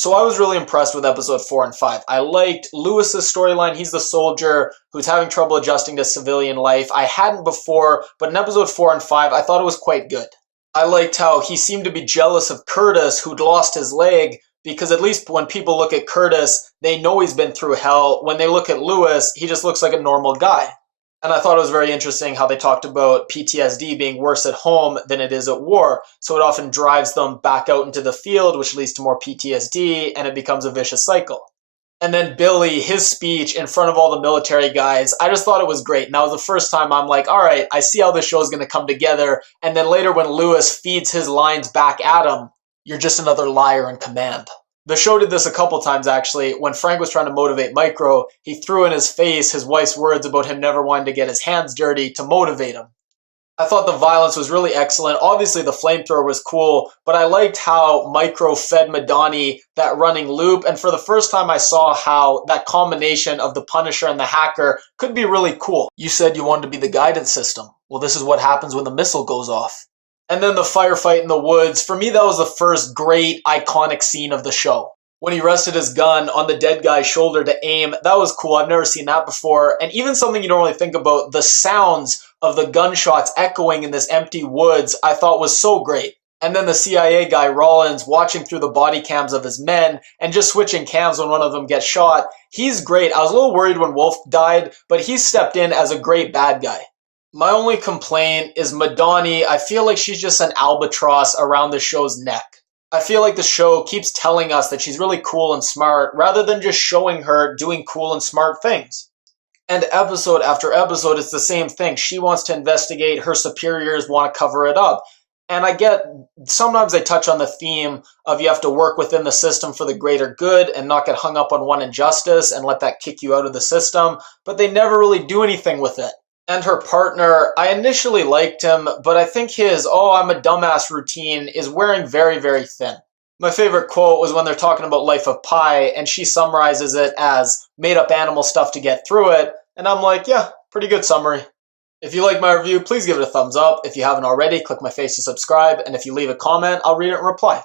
So I was really impressed with episode 4 and 5. I liked Lewis's storyline. He's the soldier who's having trouble adjusting to civilian life. I hadn't before, but in episode 4 and 5, I thought it was quite good. I liked how he seemed to be jealous of Curtis, who'd lost his leg, because at least when people look at Curtis, they know he's been through hell. When they look at Lewis, he just looks like a normal guy. And I thought it was very interesting how they talked about PTSD being worse at home than it is at war. So it often drives them back out into the field, which leads to more PTSD, and it becomes a vicious cycle. And then Billy, his speech in front of all the military guys, I just thought it was great. And that was the first time I'm like, all right, I see how this show is going to come together. And then later when Lewis feeds his lines back at him, you're just another liar in command. The show did this a couple times, actually. When Frank was trying to motivate Micro, he threw in his face his wife's words about him never wanting to get his hands dirty to motivate him. I thought the violence was really excellent. Obviously, the flamethrower was cool, but I liked how Micro fed Madani that running loop, and for the first time I saw how that combination of the Punisher and the Hacker could be really cool. You said you wanted to be the guidance system. Well, this is what happens when the missile goes off. And then the firefight in the woods, for me that was the first great iconic scene of the show. When he rested his gun on the dead guy's shoulder to aim, that was cool. I've never seen that before. And even something you don't really think about, the sounds of the gunshots echoing in this empty woods, I thought was so great. And then the CIA guy, Rollins, watching through the body cams of his men and just switching cams when one of them gets shot. He's great. I was a little worried when Wolf died, but he stepped in as a great bad guy. My only complaint is Madani. I feel like she's just an albatross around the show's neck. I feel like the show keeps telling us that she's really cool and smart rather than just showing her doing cool and smart things. And episode after episode, it's the same thing. She wants to investigate, her superiors want to cover it up. And I get, sometimes they touch on the theme of you have to work within the system for the greater good and not get hung up on one injustice and let that kick you out of the system, but they never really do anything with it. And her partner, I initially liked him, but I think his, oh, I'm a dumbass routine is wearing very, very thin. My favorite quote was when they're talking about Life of Pi, and she summarizes it as made up animal stuff to get through it, and I'm like, yeah, pretty good summary. If you like my review, please give it a thumbs up. If you haven't already, click my face to subscribe, and if you leave a comment, I'll read it and reply.